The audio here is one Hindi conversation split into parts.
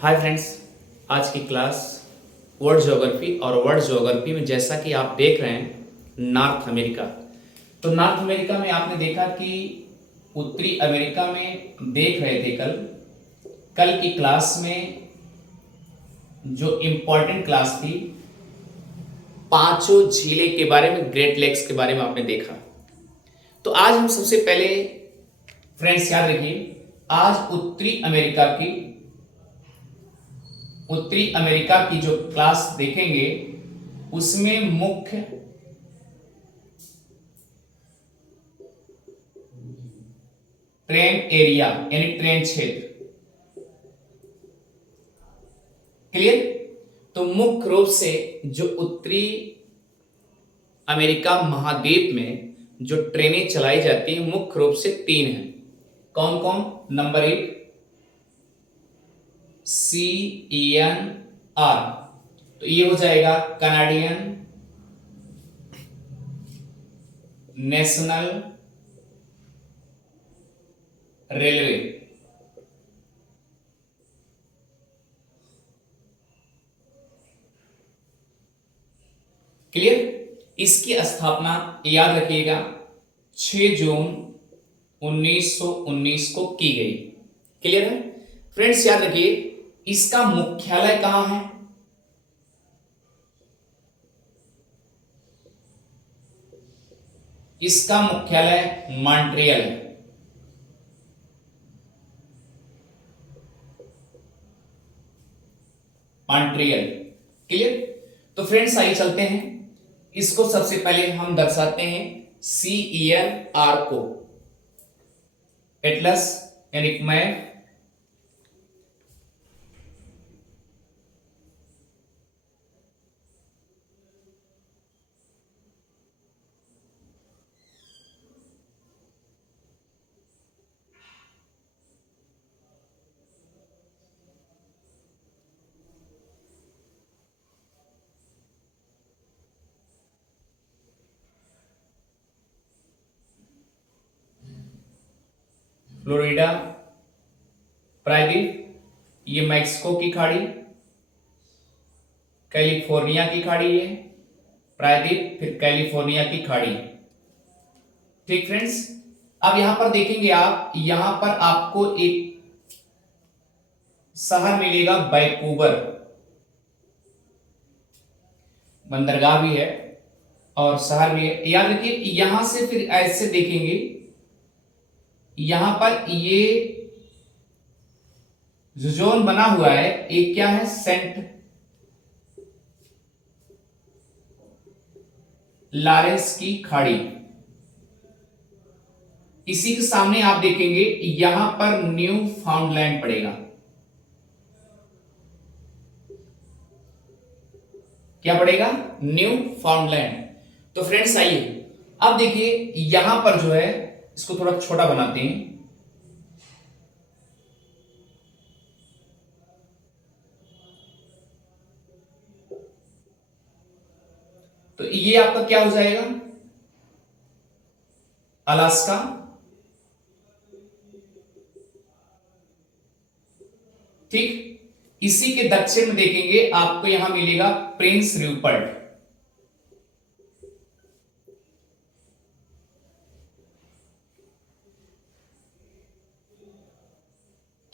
हाय फ्रेंड्स, आज की क्लास वर्ल्ड ज्योग्राफी और वर्ल्ड ज्योग्राफी में जैसा कि आप देख रहे हैं नॉर्थ अमेरिका। तो नॉर्थ अमेरिका में आपने देखा कि उत्तरी अमेरिका में देख रहे थे कल कल की क्लास में जो इम्पोर्टेंट क्लास थी पांचों झीले के बारे में, ग्रेट लेक्स के बारे में आपने देखा। तो आज हम सबसे पहले फ्रेंड्स याद रखिए, आज उत्तरी अमेरिका की जो क्लास देखेंगे उसमें मुख्य ट्रेन एरिया यानी ट्रेन क्षेत्र। क्लियर? तो मुख्य रूप से जो उत्तरी अमेरिका महाद्वीप में जो ट्रेनें चलाई जाती हैं मुख्य रूप से तीन हैं। कौन कौन? नंबर एक CNR, तो ये हो जाएगा कनाडियन नेशनल रेलवे। क्लियर? इसकी स्थापना याद रखिएगा 6 जून 1919 को की गई। क्लियर है फ्रेंड्स? याद रखिए इसका मुख्यालय कहां है? इसका मुख्यालय मॉन्ट्रियल है। मॉन्ट्रियल। क्लियर? तो फ्रेंड्स आइए चलते हैं, इसको सबसे पहले हम दर्शाते हैं CENR को। एटलस यानी मैप, फ्लोरिडा प्रायद्वीप, ये मैक्सिको की खाड़ी, कैलिफोर्निया की खाड़ी है प्रायद्वीप, फिर कैलिफोर्निया की खाड़ी। ठीक फ्रेंड्स, अब यहां पर देखेंगे आप, यहां पर आपको एक शहर मिलेगा वैंकूवर, बंदरगाह भी है और शहर भी है। याद रखिए यहां से फिर ऐसे देखेंगे, यहां पर ये जो जोन बना हुआ है ये क्या है? सेंट लॉरेंस की खाड़ी। इसी के सामने आप देखेंगे यहां पर न्यू फाउंडलैंड पड़ेगा। क्या पड़ेगा? न्यू फाउंडलैंड। तो फ्रेंड्स आइए अब देखिए यहां पर जो है, इसको थोड़ा छोटा बनाते हैं। तो ये आपका क्या हो जाएगा? अलास्का। ठीक, इसी के दक्षिण में देखेंगे आपको यहां मिलेगा प्रिंस रूपर्ट।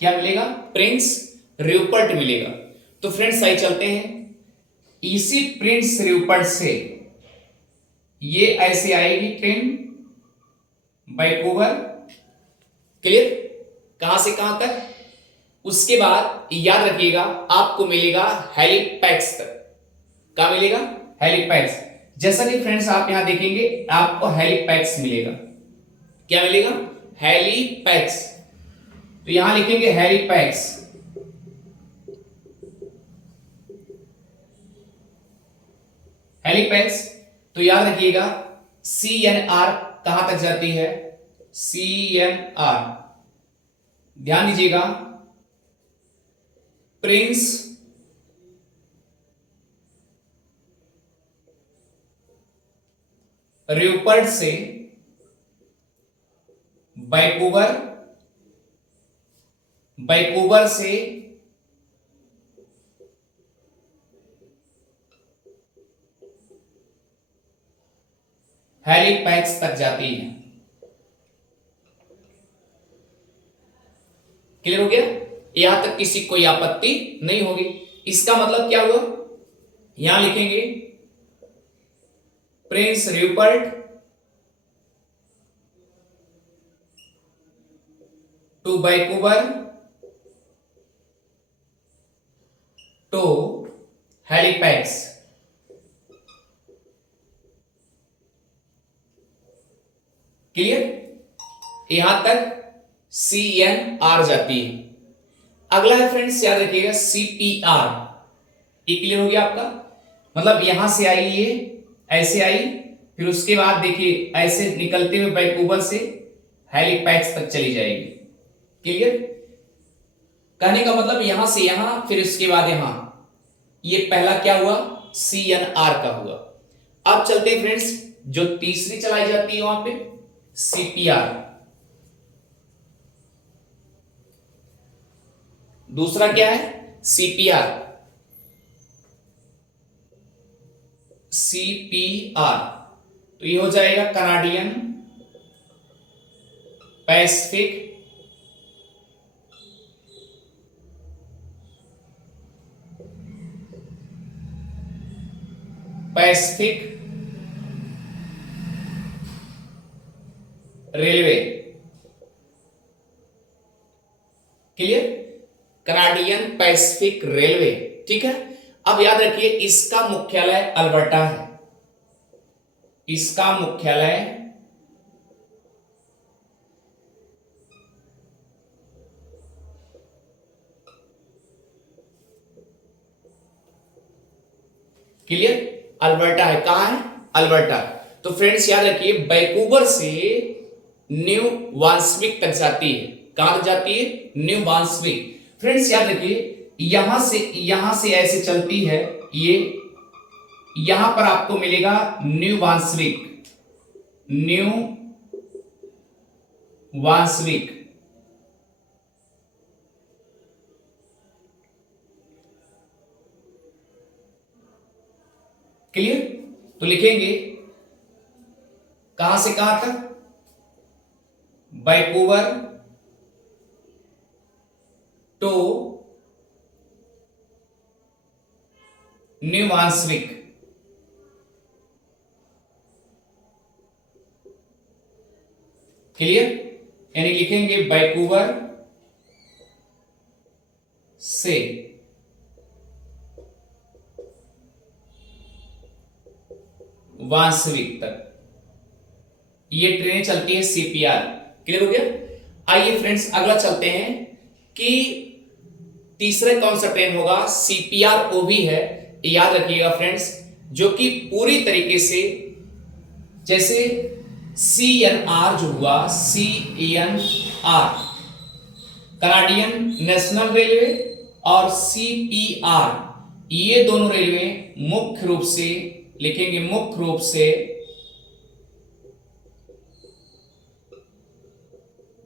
क्या मिलेगा? प्रिंस रूपर्ट मिलेगा। तो फ्रेंड्स आइए चलते हैं, इसी प्रिंस रूपर्ट से ये ऐसे आएगी ट्रेन वैंकूवर। क्लियर? कहां से कहां तक? उसके बाद याद रखिएगा आपको मिलेगा हेलिपैक्स तक। क्या मिलेगा? हेलिपैक्स। जैसा कि फ्रेंड्स आप यहां देखेंगे आपको हेलिपैक्स मिलेगा। क्या मिलेगा? हेलिपैक्स। तो यहां लिखेंगे हेलिपैक्स। हेलिपैक्स। तो याद रखिएगा CNR कहां तक जाती है? CNR ध्यान दीजिएगा, प्रिंस रूपर्ट से वैंकूवर, वैंकूवर से हैलिपैक्स तक जाती है। क्लियर हो गया? यहां तक किसी कोई आपत्ति नहीं होगी। इसका मतलब क्या हुआ, यहां लिखेंगे Prince Rupert to Vancouver to Halifax. Clear? यहां तक CNR जाती है। अगला है फ्रेंड्स, याद रखिएगा CPR। ये क्लियर हो गया आपका? मतलब यहां से आई, ये ऐसे आई, फिर उसके बाद देखिए ऐसे निकलते हुए वैंकूवर से हैलिपैक्स तक चली जाएगी। क्लियर? कहने का मतलब यहां से यहां, फिर उसके बाद यहां, ये पहला क्या हुआ, CNR का हुआ। अब चलते हैं फ्रेंड्स, जो तीसरी चलाई जाती है वहां पे CPR। दूसरा क्या है, CPR। CPR तो ये हो जाएगा Canadian Pacific railway. Clear? Canadian Pacific railway. ठीक है, अब याद रखिए इसका मुख्यालय अल्बर्टा है। इसका मुख्यालय क्लियर, अल्बर्टा है। कहां है, अल्बर्टा। तो फ्रेंड्स याद रखिए वैंकूवर से न्यू वांसविक तक जाती है। कहां तक जाती है, न्यू वांसविक। फ्रेंड्स याद रखिए यहां से ऐसे चलती है, ये यहां पर आपको मिलेगा न्यू वांसविक। न्यू वांसविक। क्लियर? तो लिखेंगे कहां से कहां तक, वैंकूवर टू न्यू वांसविक। क्लियर? यानी लिखेंगे वैंकूवर से वांसविक तक ये ट्रेनें चलती है CPR। क्लियर हो गया? आइए फ्रेंड्स अगला चलते हैं कि तीसरा कौन सा ट्रेन होगा, CPROV है। याद रखिएगा फ्रेंड्स, जो कि पूरी तरीके से जैसे CNR जो हुआ, CNR कनाडियन नेशनल रेलवे, और CPR ये दोनों रेलवे मुख्य रूप से लिखेंगे, मुख्य रूप से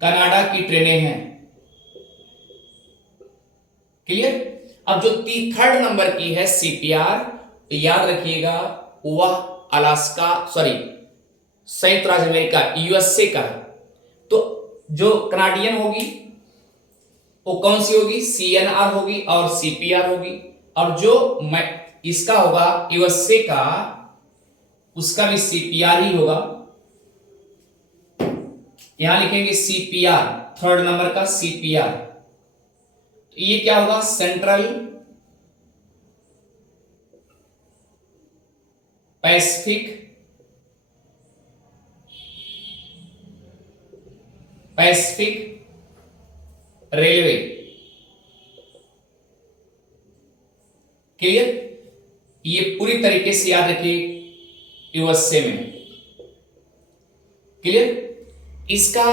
कनाडा की ट्रेनें हैं। क्लियर? अब जो थर्ड नंबर की है CPR, याद रखिएगा वह अलास्का, सॉरी संयुक्त राज्य अमेरिका USA का है। तो जो कनाडियन होगी वो कौन सी होगी, CNR होगी और CPR होगी। और जो इसका होगा USA का, उसका भी CPR ही होगा। यहां लिखेंगे CPR, थर्ड नंबर का CPR। ये क्या होगा, सेंट्रल पैसिफिक रेलवे। क्लियर? ये पूरी तरीके से याद रखिए USA में। क्लियर? इसका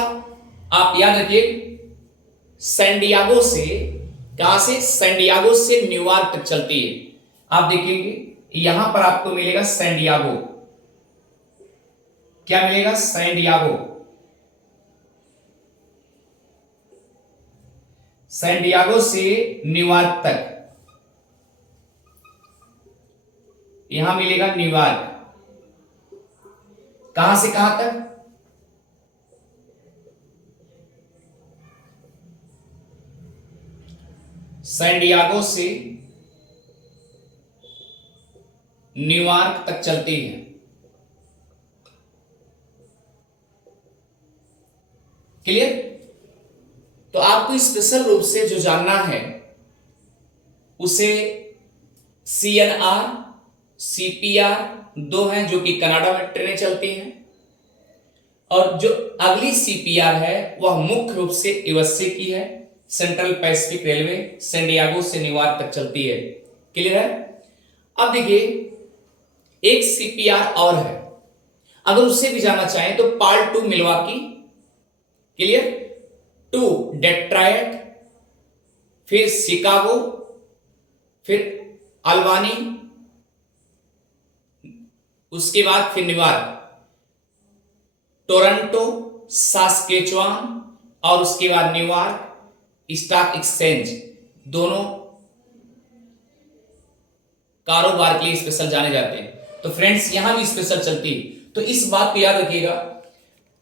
आप याद रखिए सैंडियागो से, कहां से, सैंडियागो से न्यूयॉर्क तक चलती है। आप देखेंगे यहां पर आपको मिलेगा सैंडियागो। क्या मिलेगा, सैंडियागो। सैंडियागो से न्यूयॉर्क तक यहां मिलेगा न्यूयॉर्क। कहां से कहां तक? सैन डियागो से न्यूयॉर्क तक चलती है। क्लियर? तो आपको स्पेशल रूप से जो जानना है उसे CNR, CPR दो हैं जो कि कनाडा में ट्रेनें चलती हैं, और जो अगली CPR है वह मुख्य रूप से यूएसए की है, Central Pacific Railway, San Diego से न्यूयॉर्क तक चलती है। क्लियर है? अब देखिए एक CPR और है, अगर उसे भी जानना चाहें तो पार्ट 2 मिल्वाकी, क्लियर, 2 डेट्रॉयट, फिर शिकागो, फिर अल्बानी, उसके बाद फिर न्यूयॉर्क, टोरंटो, सास्केचुआन, और उसके बाद न्यूयॉर्क स्टॉक एक्सचेंज, दोनों कारोबार के लिए स्पेशल जाने जाते हैं। तो फ्रेंड्स यहां भी स्पेशल चलती है, तो इस बात को याद रखिएगा,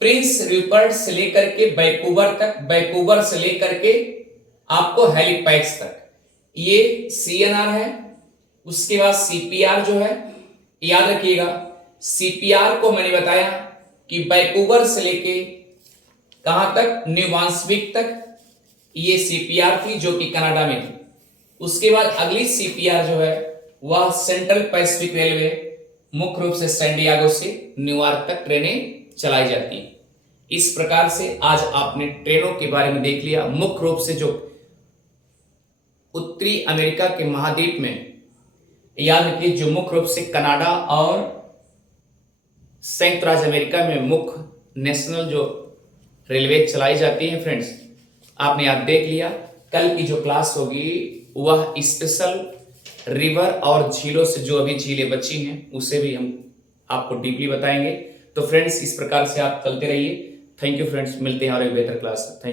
प्रिंस रूपर्ट से लेकर के वैंकूवर तक, वैंकूवर से लेकर के आपको हैलिफैक्स तक ये CNR है। उसके बाद CPR जो है, याद रखिएगा CPR को मैंने बताया कि वैंकूवर से लेके कहां तक, न्यू ब्रांसविक तक, ये CPR थी जो कि कनाडा में थी। उसके बाद अगली CPR जो है वह सेंट्रल पैसिफिक रेलवे, मुख्य रूप से सैन डियागो से न्यूयॉर्क तक ट्रेनें चलाई जाती हैं। इस प्रकार से आज आपने ट्रेनों के बारे में देख लिया, मुख्य रूप से जो उत्तरी अमेरिका के महाद्वीप में, याद रखिए जो मुख्य रूप से कनाडा और संयुक्त राज्य अमेरिका में मुख्य नेशनल जो रेलवे चलाई जाती है। फ्रेंड्स आपने याद देख लिया, कल की जो क्लास होगी वह स्पेशल रिवर और झीलों से, जो अभी झीलें बची हैं उसे भी हम आपको डीपली बताएंगे। तो फ्रेंड्स इस प्रकार से आप चलते रहिए। थैंक यू फ्रेंड्स, मिलते हैं और एक बेहतर क्लास। Thank you.